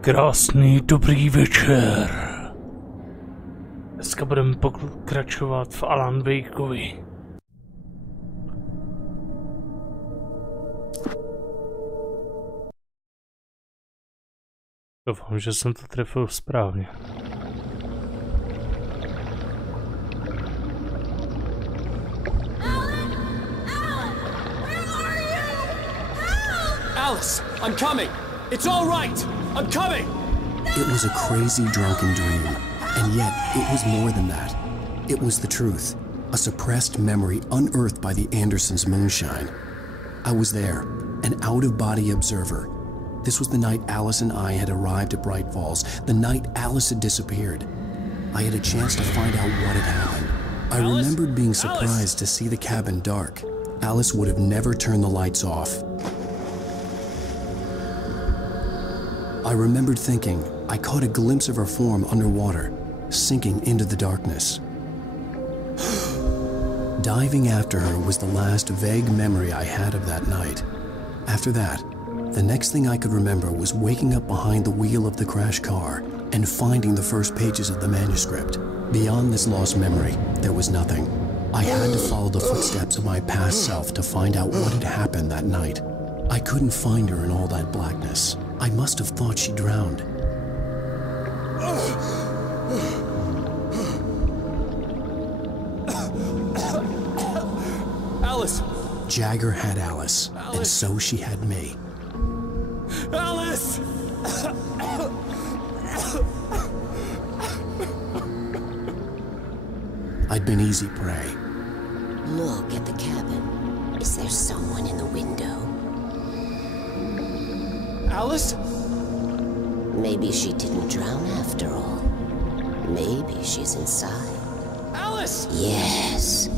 Krásný dobrý večer. Dneska budeme pokračovat v Alan Wakeovi. Doufám, že jsem to trefil správně. Alice, I'm coming. It's all right. I'm coming. It was a crazy drunken dream, and yet it was more than that. It was the truth, a suppressed memory unearthed by the Andersons' moonshine. I was there, an out-of-body observer. This was the night Alice and I had arrived at Bright Falls, the night Alice had disappeared. I had a chance to find out what had happened. I remembered being surprised to see the cabin dark. Alice would have never turned the lights off. I remembered thinking I caught a glimpse of her form underwater, sinking into the darkness. Diving after her was the last vague memory I had of that night. After that, the next thing I could remember was waking up behind the wheel of the crash car and finding the first pages of the manuscript. Beyond this lost memory, there was nothing. I had to follow the footsteps of my past self to find out what had happened that night. I couldn't find her in all that blackness. I must have thought she drowned. Alice! Jagger had Alice, and so she had me. Alice! I'd been easy prey. Look at the cabin. Is there someone in the window? Alice? Maybe she didn't drown after all. Maybe she's inside. Alice! Yes.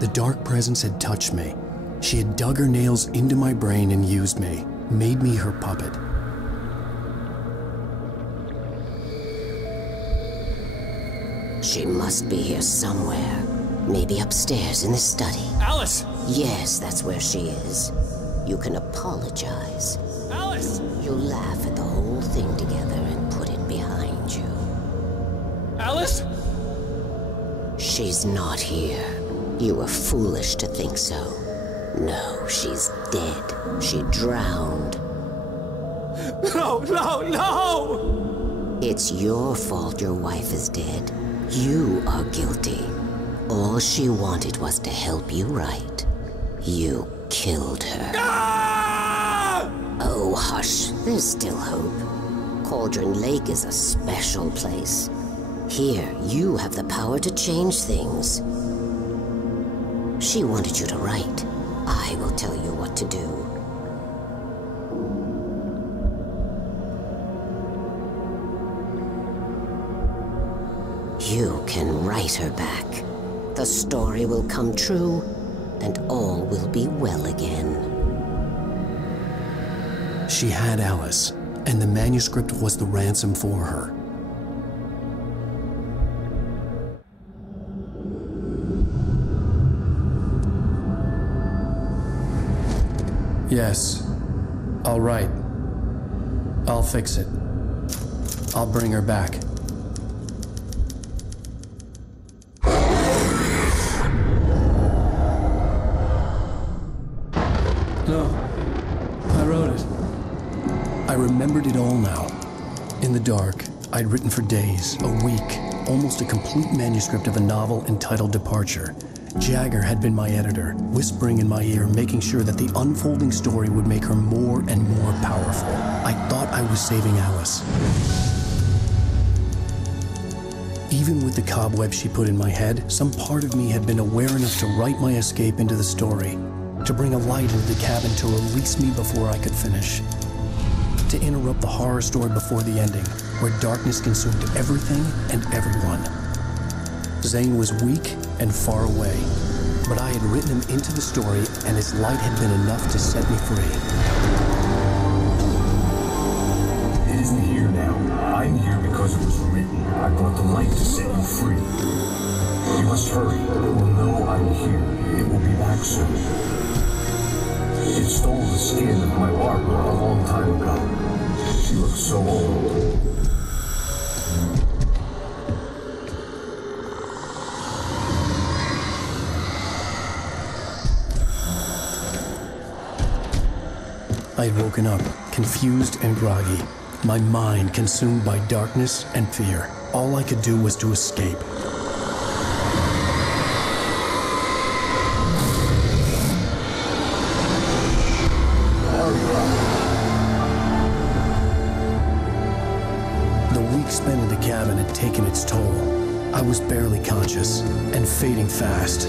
The dark presence had touched me. She had dug her nails into my brain and used me, made me her puppet. She must be here somewhere. Maybe upstairs in the study. Alice! Yes, that's where she is. You can apologize. Alice! You'll laugh at the whole thing together and put it behind you. Alice? She's not here. You were foolish to think so. No, she's dead. She drowned. No, no, no! It's your fault your wife is dead. You are guilty. All she wanted was to help you right. You killed her. Ah! Oh, hush. There's still hope. Cauldron Lake is a special place. Here, you have the power to change things. She wanted you to write. I will tell you what to do. You can write her back. The story will come true, and all will be well again. She had Alice, and the manuscript was the ransom for her. Yes, I'll write. I'll fix it. I'll bring her back. No, I wrote it. I remembered it all now. In the dark, I'd written for days, a week, almost a complete manuscript of a novel entitled Departure. Jagger had been my editor, whispering in my ear, making sure that the unfolding story would make her more and more powerful. I thought I was saving Alice. Even with the cobwebs she put in my head, some part of me had been aware enough to write my escape into the story, to bring a light into the cabin to release me before I could finish, to interrupt the horror story before the ending, where darkness consumed everything and everyone. Zane was weak and far away, but I had written him into the story, and his light had been enough to set me free. isn't here now. I'm here because it was written. I brought the light to set you free. You must hurry. It will know I'm here. It will be back soon. It stole the skin of my Barbara a long time ago. She looks so old. I had woken up, confused and groggy, my mind consumed by darkness and fear. All I could do was to escape. The week spent in the cabin had taken its toll. I was barely conscious and fading fast.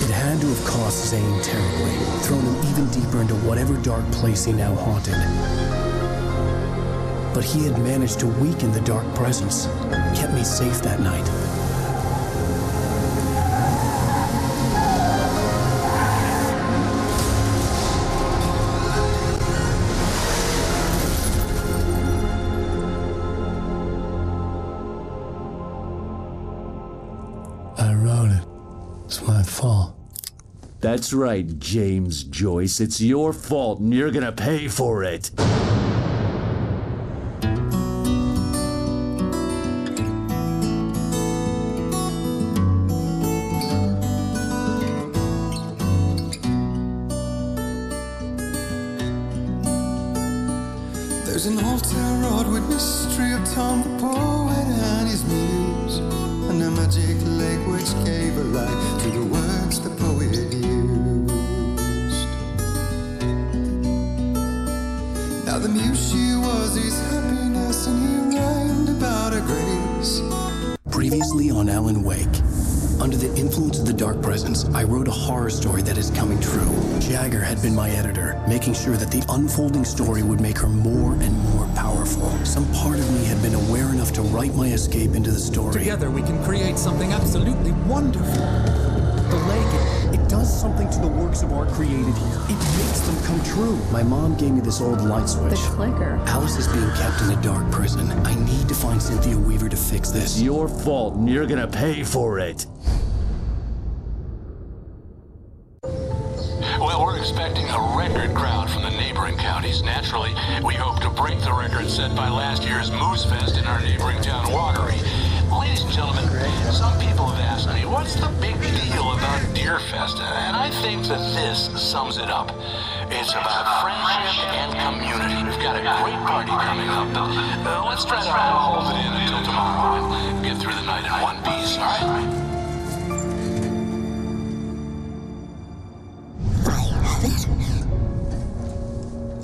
It had to have cost Zane terribly, thrown him even deeper into whatever dark place he now haunted. But he had managed to weaken the dark presence, kept me safe that night. I wrote it. It's my fault. That's right, James Joyce. It's your fault, and you're gonna pay for it. There's an old town road with mystery of Tom the poet and his muse, and a magic lake which gave a life to the words the poet used. Now the muse she was his happiness, and he rhymed about her grace. Previously on Alan Wake. Under the influence of the dark presence, I wrote a horror story that is coming true. Jagger had been my editor, making sure that the unfolding story would make her more and more powerful. Some part of me had been aware enough to write my escape into the story. Together we can create something absolutely wonderful. The lake, it does something to the works of art created here. It makes them come true. My mom gave me this old light switch. The clicker. Alice is being kept in a dark prison. I need to find Cynthia Weaver to fix this. It's your fault, and you're gonna pay for it. Well, we're expecting a record crowd from the neighboring counties. Naturally, we hope to break the record set by last year's Moose Fest in our neighboring town, Watery. Ladies and gentlemen, some people have asked me, what's the big deal about Deer Fest? And I think that this sums it up. It's about friendship and community. We've got a great party coming up, but let's try to hold it in until tomorrow and get through the night in one piece, all right?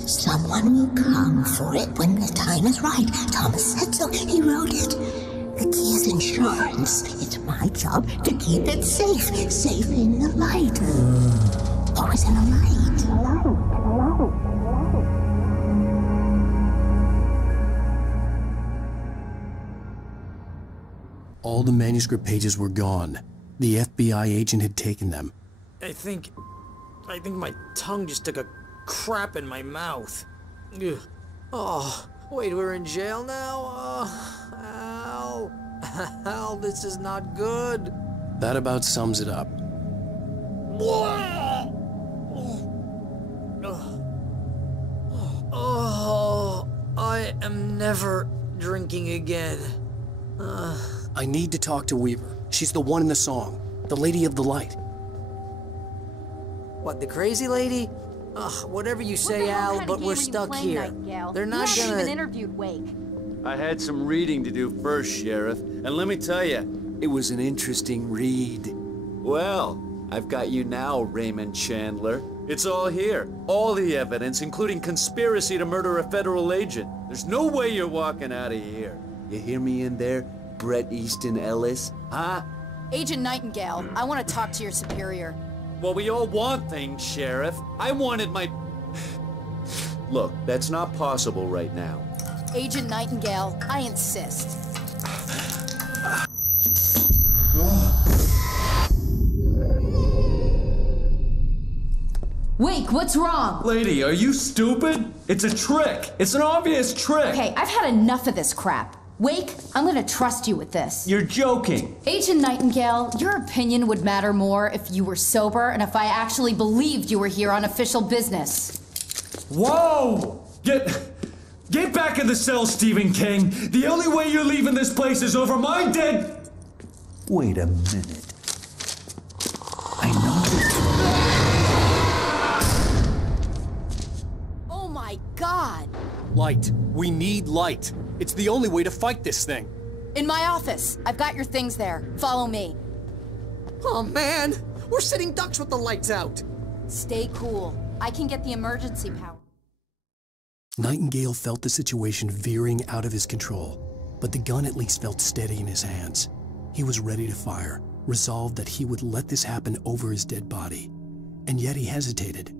Someone will come for it when the time is right. Thomas said so. He wrote it. The key is insurance. It's my job to keep it safe. Safe in the light. Always in the light. All the manuscript pages were gone. The FBI agent had taken them. I think my tongue just took a crap in my mouth. Ugh. Oh, wait, we're in jail now? Al. Al, this is not good. That about sums it up. Oh, I am never drinking again. I need to talk to Weaver. She's the one in the song. The Lady of the Light. What, the crazy lady? Ugh, whatever you say, Al, but we're stuck here. They're not gonna... You haven't even interviewed Wake. I had some reading to do first, Sheriff, and let me tell you, it was an interesting read. Well, I've got you now, Raymond Chandler. It's all here. All the evidence, including conspiracy to murder a federal agent. There's no way you're walking out of here. You hear me in there, Bret Easton Ellis? Huh? Agent Nightingale, I want to talk to your superior. Well, we all want things, Sheriff. I wanted my... Look, that's not possible right now. Agent Nightingale, I insist. Wake! Wake, what's wrong? Lady, are you stupid? It's a trick. It's an obvious trick. Okay, I've had enough of this crap. Wake, I'm gonna trust you with this. You're joking. Agent Nightingale, your opinion would matter more if you were sober and if I actually believed you were here on official business. Whoa! Get back in the cell, Stephen King. The only way you're leaving this place is over my dead... Wait a minute. I know Oh my God! Light. We need light. It's the only way to fight this thing. In my office. I've got your things there. Follow me. Oh man, we're sitting ducks with the lights out. Stay cool. I can get the emergency power. Nightingale felt the situation veering out of his control, but the gun at least felt steady in his hands. He was ready to fire, resolved that he would let this happen over his dead body. And yet he hesitated.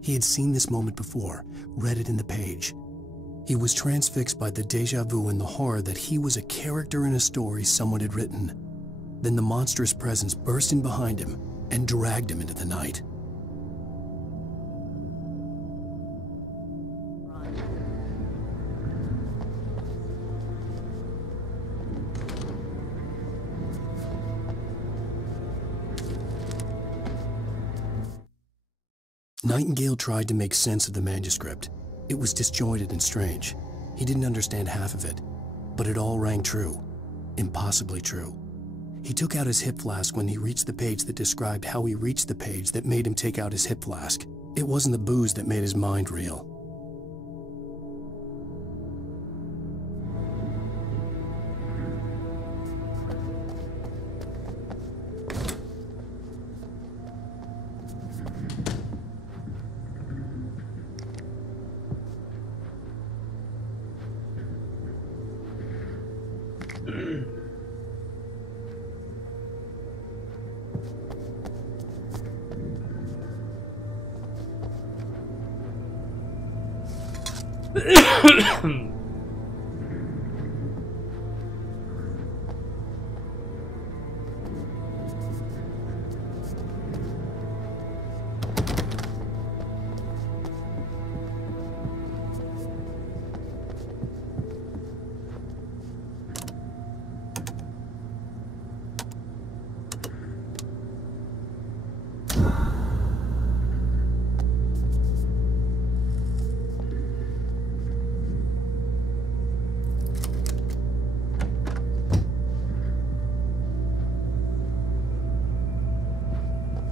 He had seen this moment before, read it in the page. He was transfixed by the déjà vu and the horror that he was a character in a story someone had written. Then the monstrous presence burst in behind him and dragged him into the night. Nightingale tried to make sense of the manuscript. It was disjointed and strange. He didn't understand half of it, but it all rang true. Impossibly true. He took out his hip flask when he reached the page that described how he reached the page that made him take out his hip flask. It wasn't the booze that made his mind reel.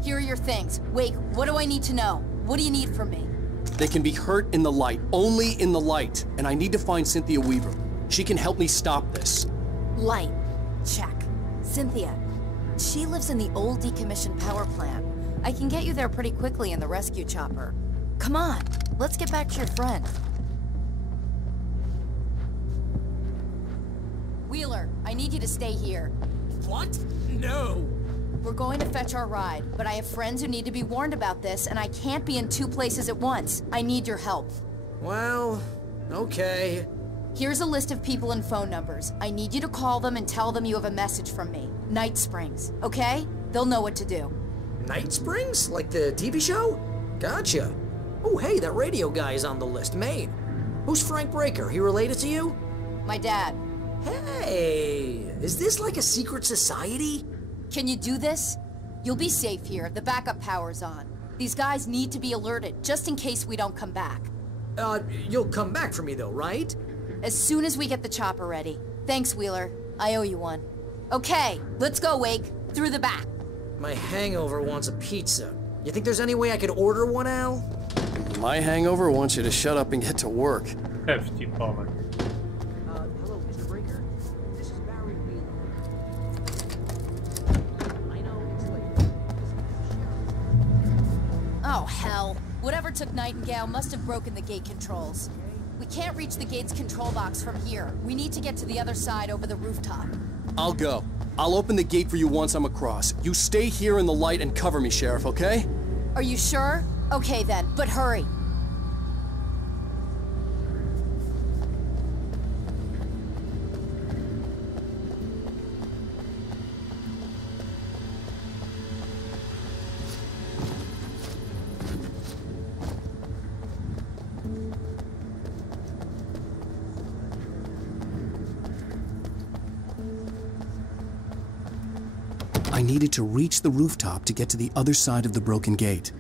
Here are your things. Wake, what do I need to know? What do you need from me? They can be hurt in the light, only in the light. And I need to find Cynthia Weaver. She can help me stop this. Light. Check. Cynthia. She lives in the old decommissioned power plant. I can get you there pretty quickly in the rescue chopper. Come on, let's get back to your friend. Wheeler, I need you to stay here. What? No. We're going to fetch our ride, but I have friends who need to be warned about this, and I can't be in 2 places at once. I need your help. Well, okay. Here's a list of people and phone numbers. I need you to call them and tell them you have a message from me. Night Springs, okay? They'll know what to do. Night Springs? Like the TV show? Gotcha. Oh, hey, that radio guy is on the list, Maine. Who's Frank Breaker? He related to you? My dad. Hey, is this like a secret society? Can you do this? You'll be safe here. The backup power's on. These guys need to be alerted, just in case we don't come back. You'll come back for me though, right? As soon as we get the chopper ready. Thanks, Wheeler. I owe you one. Okay, let's go, Wake. Through the back. My hangover wants a pizza. You think there's any way I could order one, Al? My hangover wants you to shut up and get to work. Hefty Pollock. Hello, Mr. Breaker? This is Barry Wheeler. I know it's late. Oh, hell. Whatever took Nightingale must have broken the gate controls. We can't reach the gate's control box from here. We need to get to the other side over the rooftop. I'll go. I'll open the gate for you once I'm across. You stay here in the light and cover me, Sheriff, okay? Are you sure? Okay then, but hurry. I needed to reach the rooftop to get to the other side of the broken gate.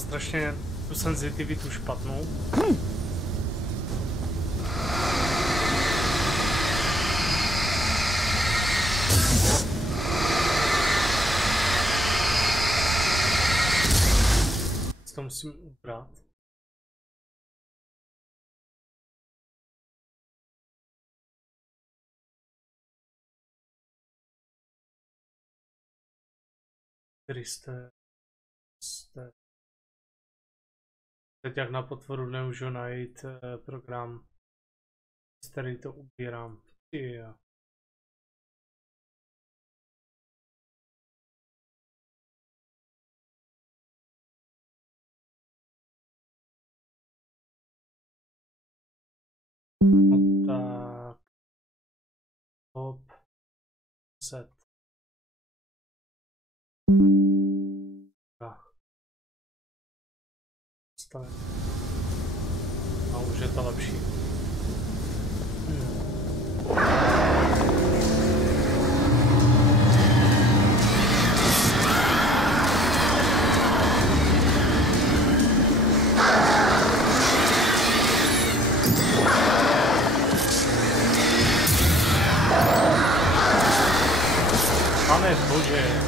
Strašně tu senzitivitu špatnou. To musím ubrat. Který jste... Teď jak na potvoru nemůžu najít program, který to ubírám. Yeah. No tak. Hop. Set. A už je to lepší. Pane Bože.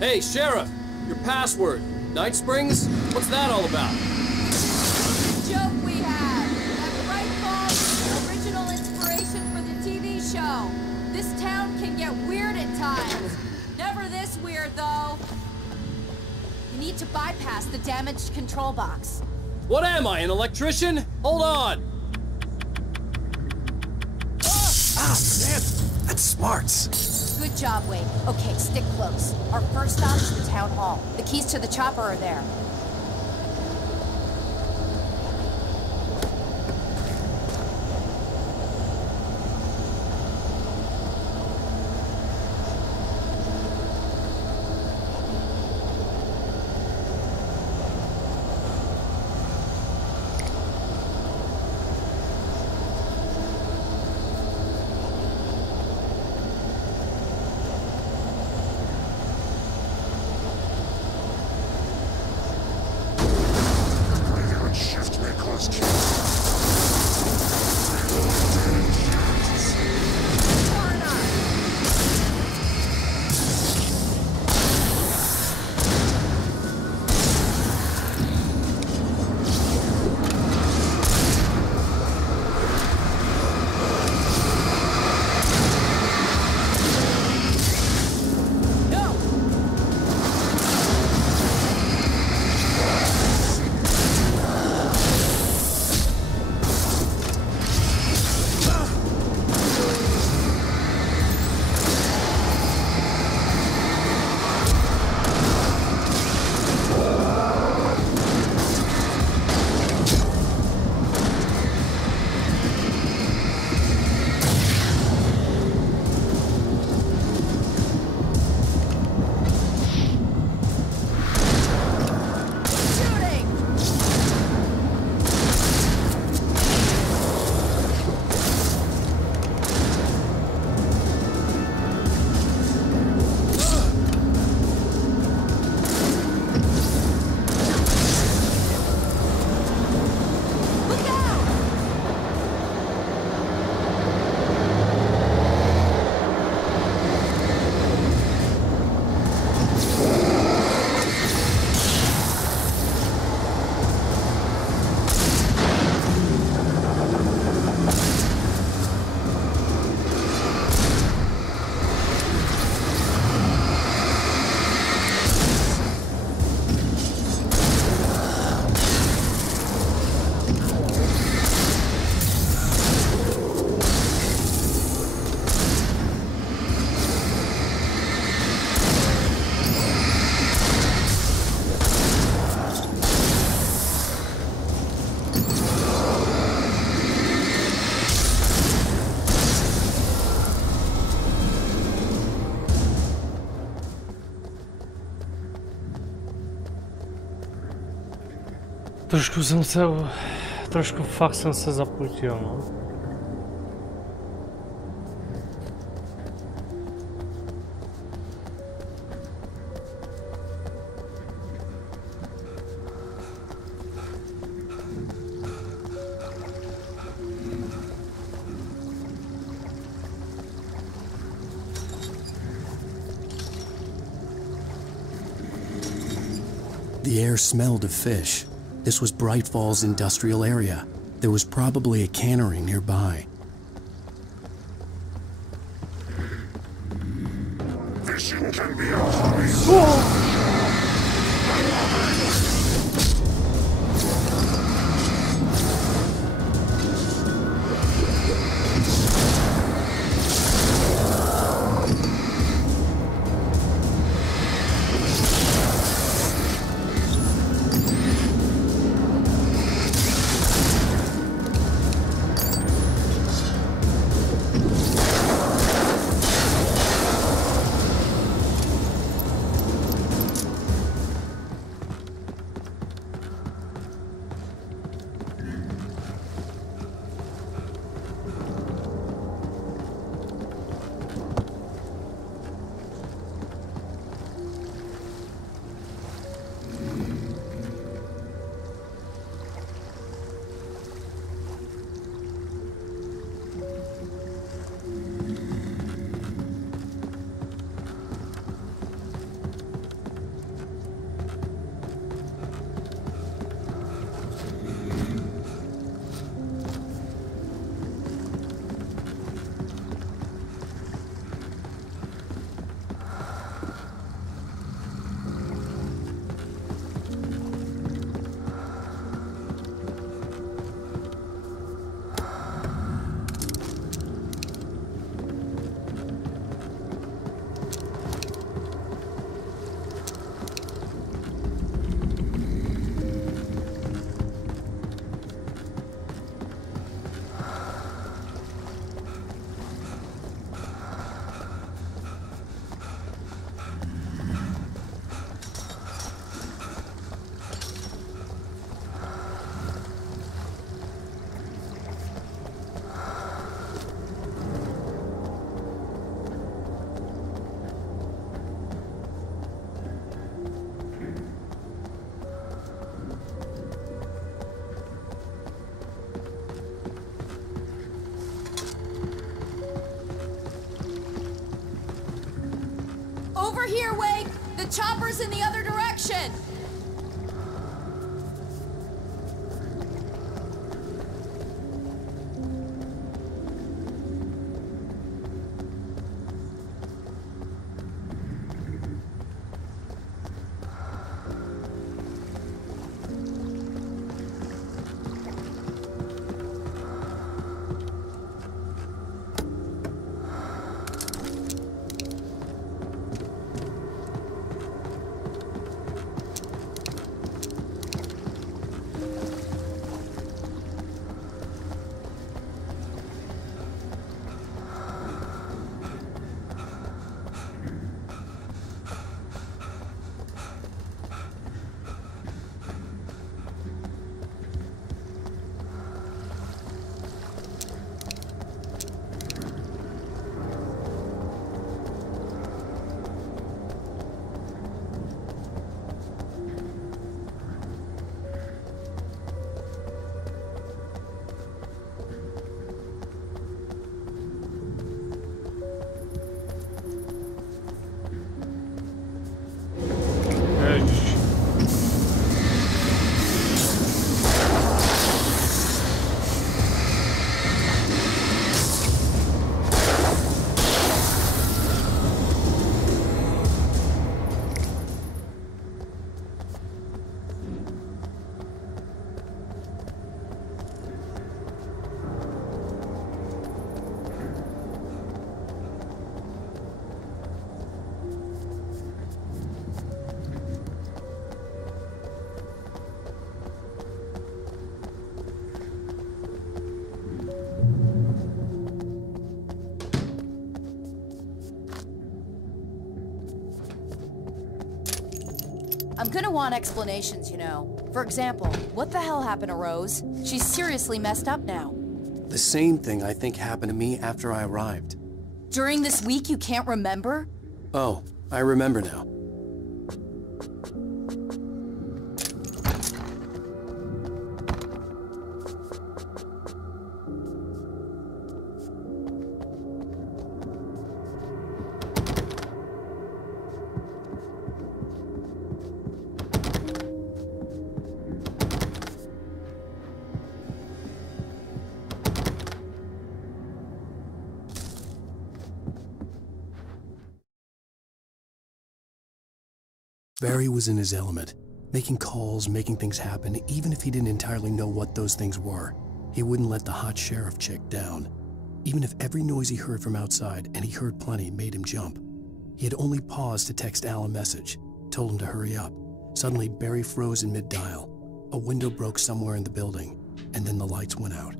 Hey, Sheriff! Your password. Night Springs? What's that all about? Joke we had. That bright bulb is the original inspiration for the TV show. This town can get weird at times. Never this weird, though. You need to bypass the damaged control box. What am I, an electrician? Hold on! Ah! man, that's smart. Good job, Wade. Okay, stick close. Our first stop is the town hall. The keys to the chopper are there. Trošku fakt jsem se zaplutil, no. The air smelled of fish. This was Bright Falls industrial area. There was probably a cannery nearby. Fishing can be a hobby. over here, Wake! The chopper's in the other direction! I'm gonna want explanations, you know. For example, what the hell happened to Rose? She's seriously messed up now. The same thing I think happened to me after I arrived. During this week you can't remember? Oh, I remember now. Barry was in his element, making calls, making things happen, even if he didn't entirely know what those things were. He wouldn't let the hot sheriff chick down. Even if every noise he heard from outside, and he heard plenty, made him jump. He had only paused to text Al a message, told him to hurry up. Suddenly, Barry froze in mid-dial. A window broke somewhere in the building, and then the lights went out.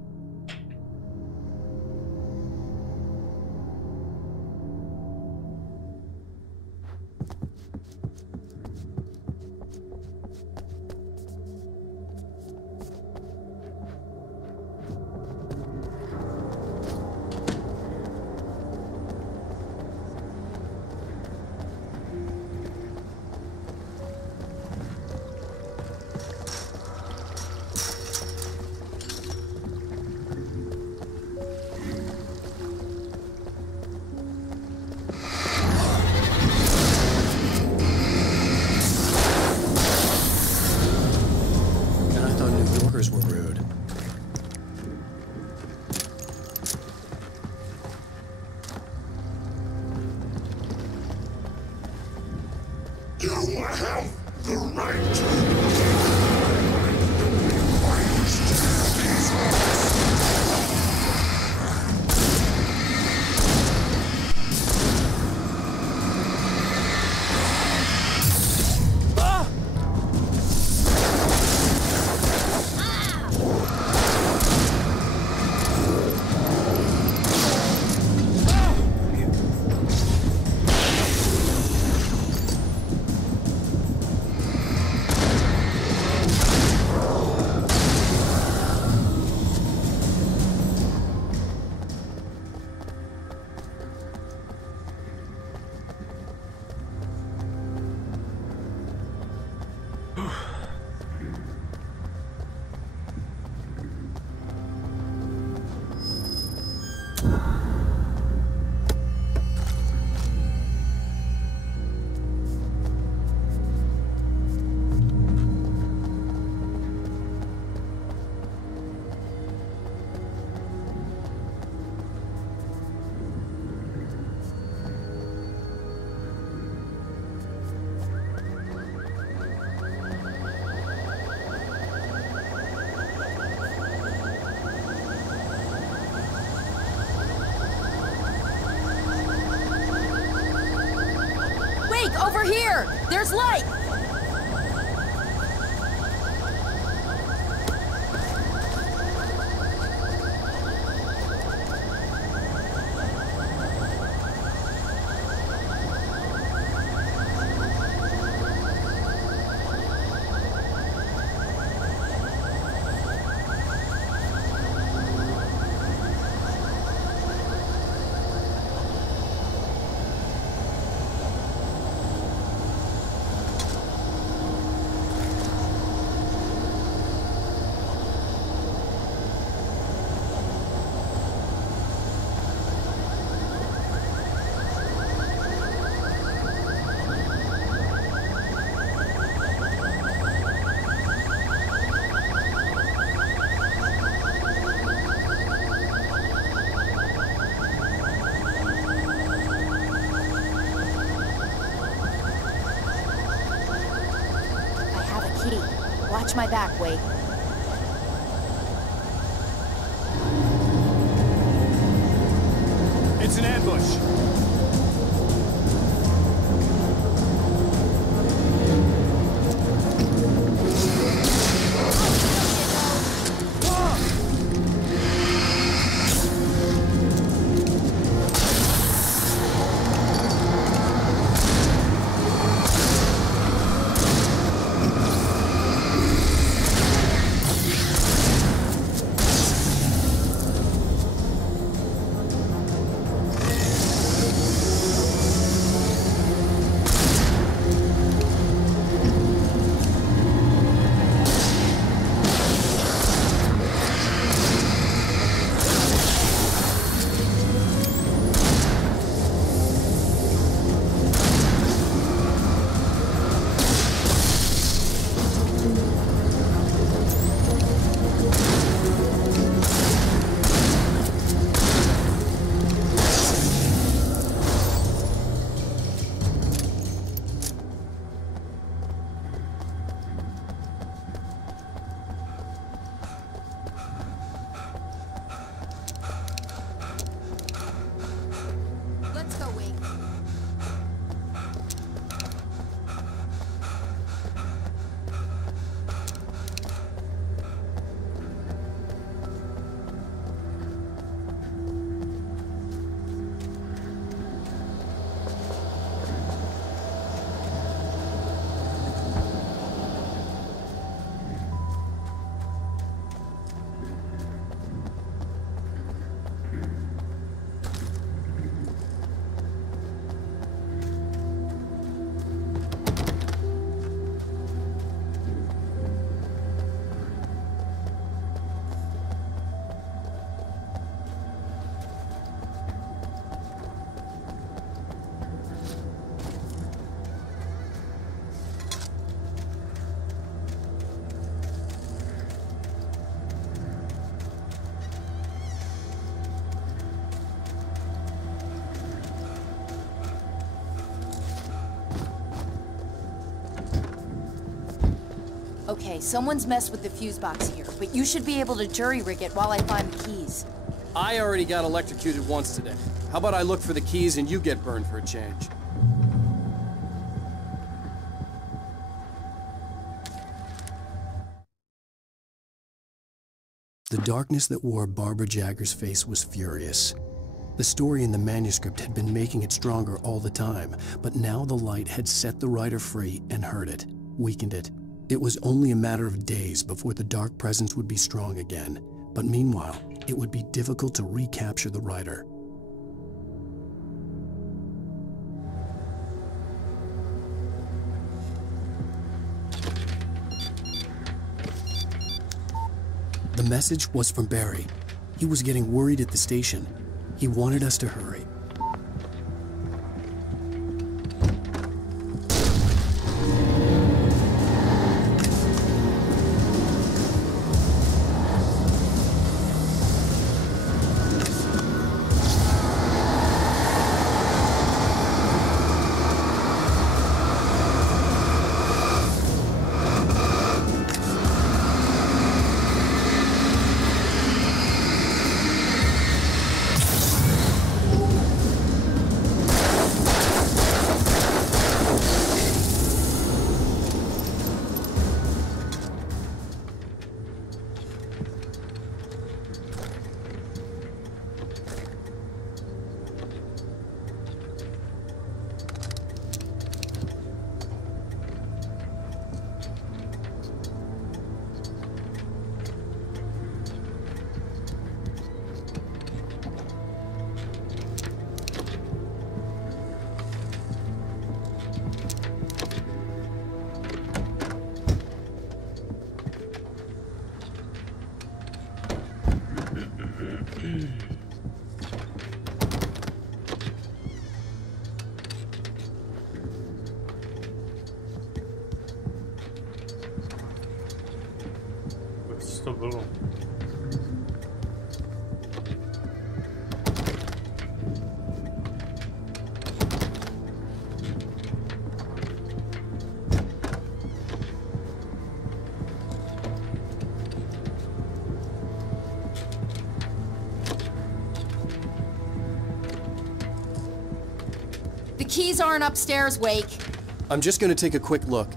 Were rude. You have the right. over here! There's light! Watch my back, Wade. It's an ambush. Okay, someone's messed with the fuse box here, but you should be able to jury-rig it while I find the keys. I already got electrocuted once today. How about I look for the keys and you get burned for a change? The darkness that wore Barbara Jagger's face was furious. The story in the manuscript had been making it stronger all the time, but now the light had set the writer free and hurt it, weakened it. It was only a matter of days before the dark presence would be strong again, but meanwhile, it would be difficult to recapture the writer. The message was from Barry. He was getting worried at the station. He wanted us to hurry. Co to bylo? The keys aren't upstairs, Wake. I'm just gonna take a quick look.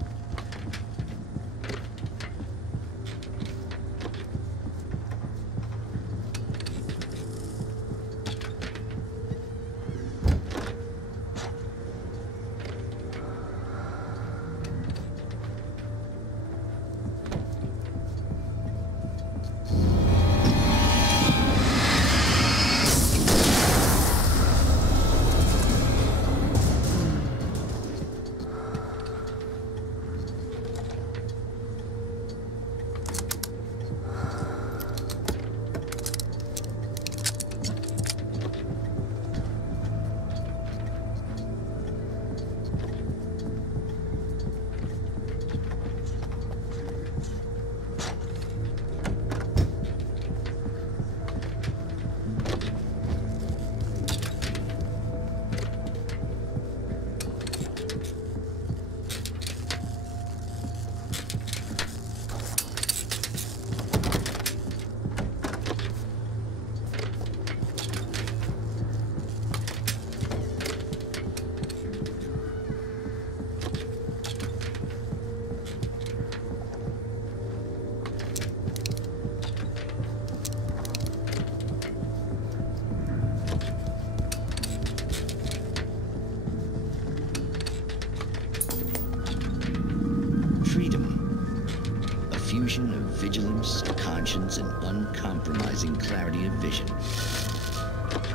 Fusion of vigilance, conscience, and uncompromising clarity of vision.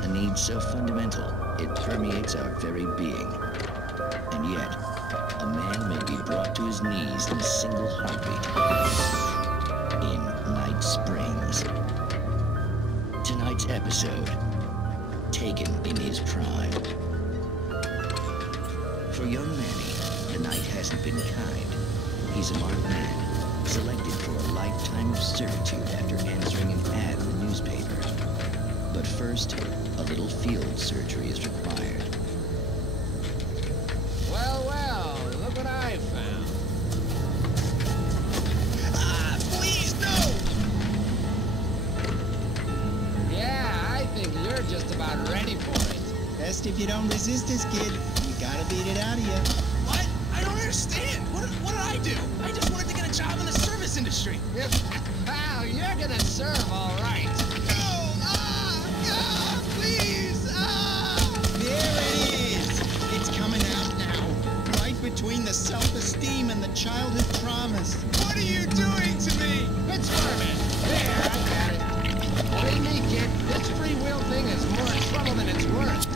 A need so fundamental, it permeates our very being. And yet, a man may be brought to his knees in a single heartbeat. In Night Springs. Tonight's episode, taken in his prime. For young Manny, the night hasn't been kind. He's a marked man. Selected for a lifetime of servitude after answering an ad in the newspaper. But first, a little field surgery is required. Well, well, look what I found. Please, no! Yeah, I think you're just about ready for it. Best if you don't resist this, kid. You gotta beat it out of you. What? I don't understand. What did I do? I just wanted to get a job in the service industry. Wow, you're gonna serve all right. No! Please! There it is! It's coming out now. Right between the self-esteem and the childhood traumas. What are you doing to me? It's Furman. There, I got it. Believe me, kid, this free will thing is more trouble than it's worth.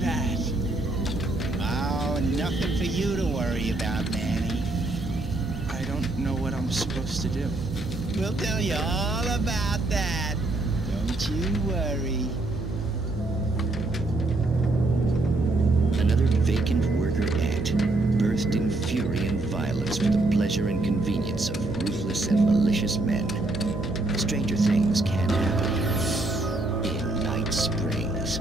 That? Oh, nothing for you to worry about, Manny. I don't know what I'm supposed to do. We'll tell you all about that. Don't you worry. Another vacant worker ant, birthed in fury and violence for the pleasure and convenience of ruthless and malicious men. Stranger things can happen in Night Springs.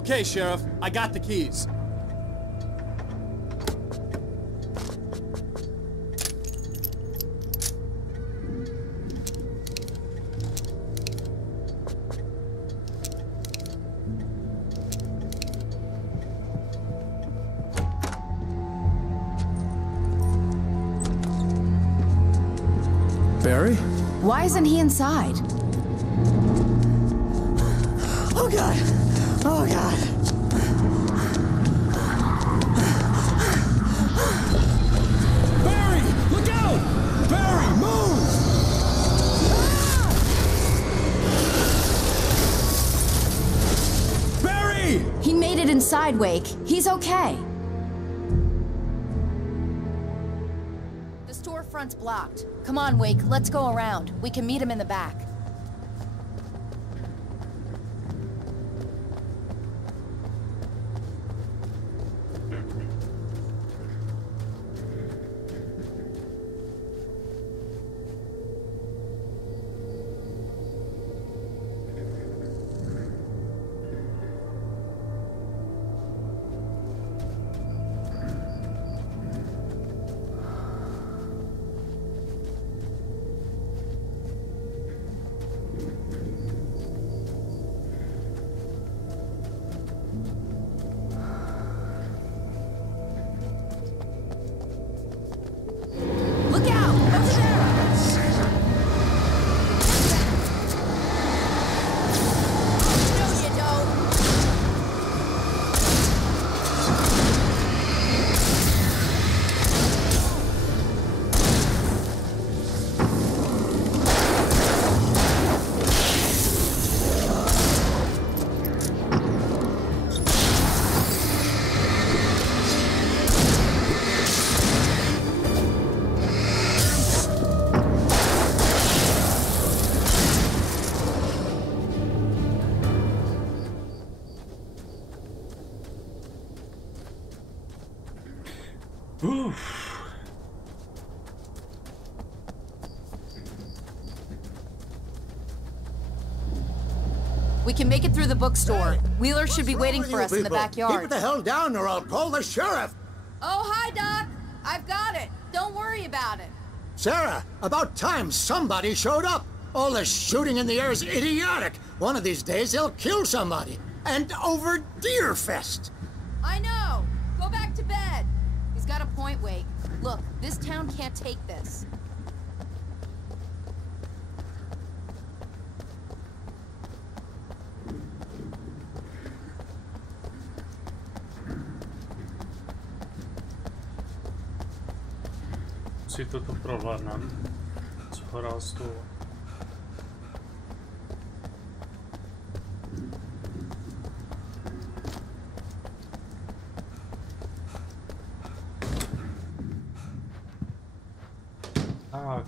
Okay, Sheriff, I got the keys. Barry? Why isn't he inside? Oh God! Oh God! Barry! Look out! Barry, move! Barry! He made it inside, Wake. He's okay. The storefront's blocked. Come on, Wake, let's go around. We can meet him in the back. We can make it through the bookstore. Wheeler should be waiting for us in the backyard. Keep the hell down or I'll call the sheriff. Oh, hi, Doc. I've got it. Don't worry about it. Sarah, about time somebody showed up. All this shooting in the air is idiotic. One of these days they'll kill somebody. And over Deerfest. I know. Go back to bed. He's got a point, Wake. Look, this town can't take this. Si toto prohlédnem, co hrál z toho.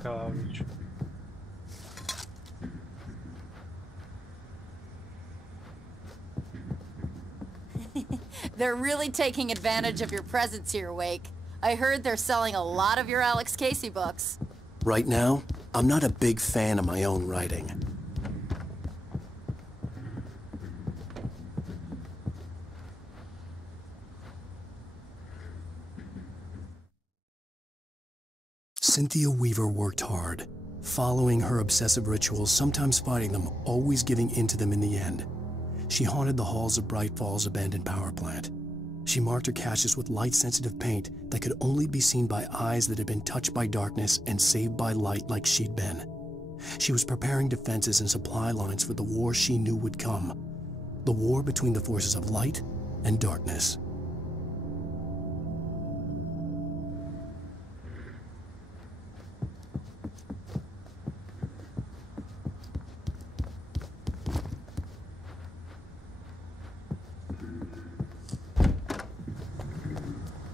Kávičku. They're really taking advantage of your presence here, Wake. I heard they're selling a lot of your Alex Casey books. Right now, I'm not a big fan of my own writing. Cynthia Weaver worked hard, following her obsessive rituals, sometimes fighting them, always giving in to them in the end. She haunted the halls of Bright Falls abandoned power plant. She marked her caches with light-sensitive paint that could only be seen by eyes that had been touched by darkness and saved by light like she'd been. She was preparing defenses and supply lines for the war she knew would come. The war between the forces of light and darkness.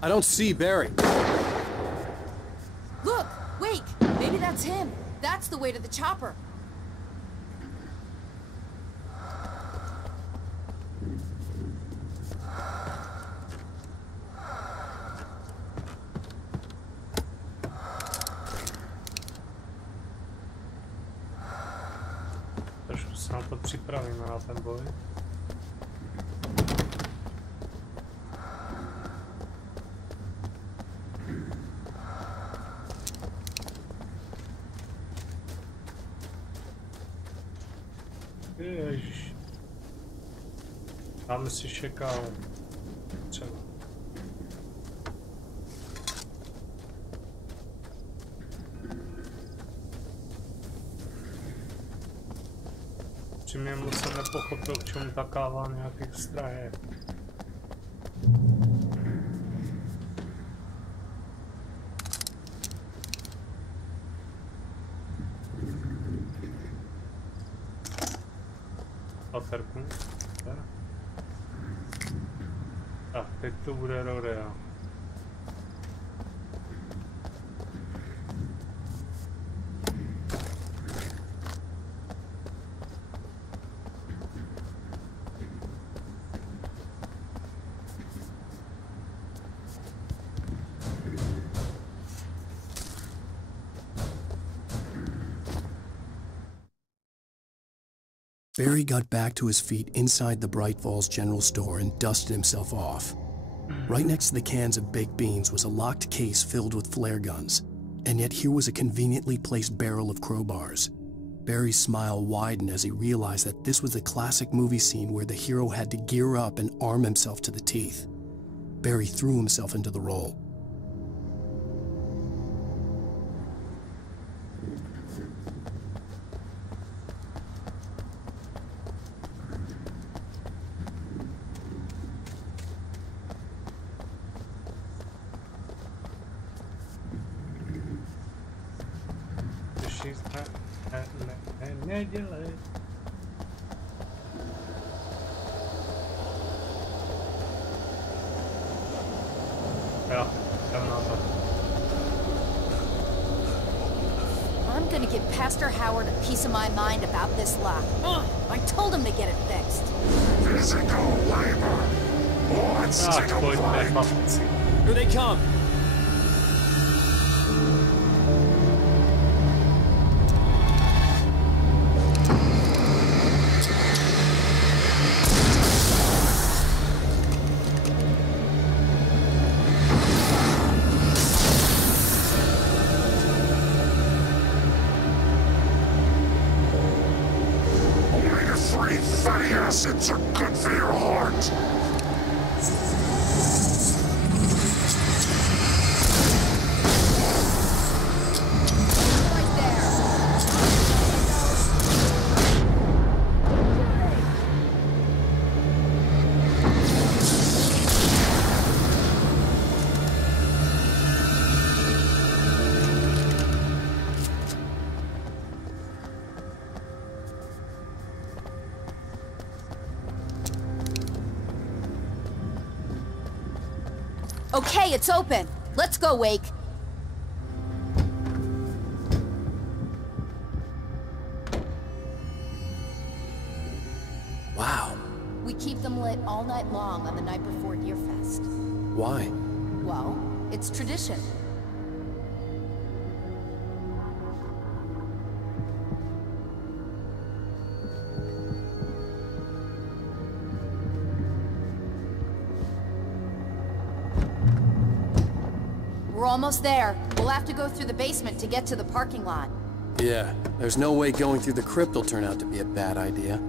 I don't see Barry. Look, Wake, maybe that's him. That's the way to the chopper. Trošku se na to připravíme, na ten boj. Ježiš. Tam si šekal. Třeba. Přímě moc jsem nepochopil, k čemu ta káva nějaký vztah je. Paterku. Tak, teď to bude rodea. Barry got back to his feet inside the Bright Falls General Store and dusted himself off. Right next to the cans of baked beans was a locked case filled with flare guns, and yet here was a conveniently placed barrel of crowbars. Barry's smile widened as he realized that this was the classic movie scene where the hero had to gear up and arm himself to the teeth. Barry threw himself into the role. Nedělej. Jo, jdem na to. I'm gonna give Pastor Howard a piece of my mind about this lock. I told him to get it fixed. Physical labor. What's to go? Here they come. Fatty acids are good for your heart. Okay, it's open. Let's go, Wake. Wow. We keep them lit all night long on the night before Deerfest. Why? Well, it's tradition. We're almost there. We'll have to go through the basement to get to the parking lot. Yeah, there's no way going through the crypt will turn out to be a bad idea.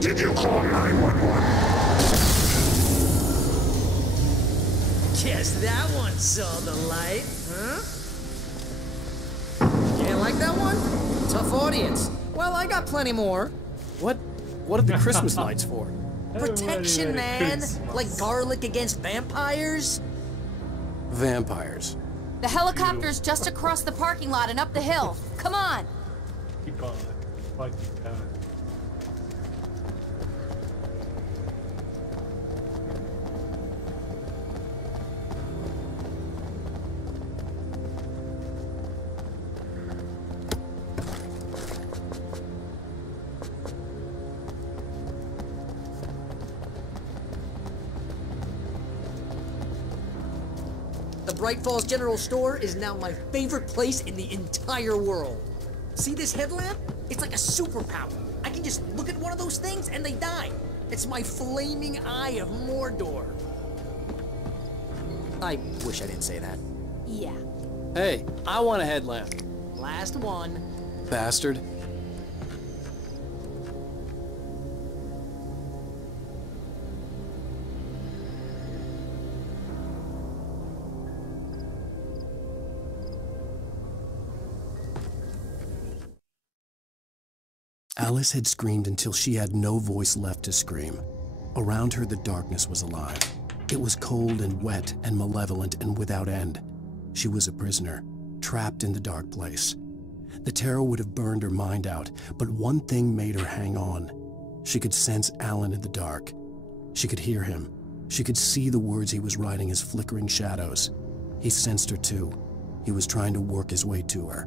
Did you call 911? Guess that one saw the light, huh? You didn't like that one? Tough audience. Well, I got plenty more. What are the Christmas lights for? Protection, man. Like garlic against vampires. Vampires. The helicopter's just across the parking lot and up the hill. Come on. Keep on. Fight down. The Bright Falls General Store is now my favorite place in the entire world. See this headlamp? It's like a superpower. I can just look at one of those things and they die. It's my flaming eye of Mordor. I wish I didn't say that. Yeah. Hey, I want a headlamp. Last one. Bastard. Alice had screamed until she had no voice left to scream. Around her, the darkness was alive. It was cold and wet and malevolent and without end. She was a prisoner, trapped in the dark place. The terror would have burned her mind out, but one thing made her hang on. She could sense Alan in the dark. She could hear him. She could see the words he was writing as flickering shadows. He sensed her too. He was trying to work his way to her.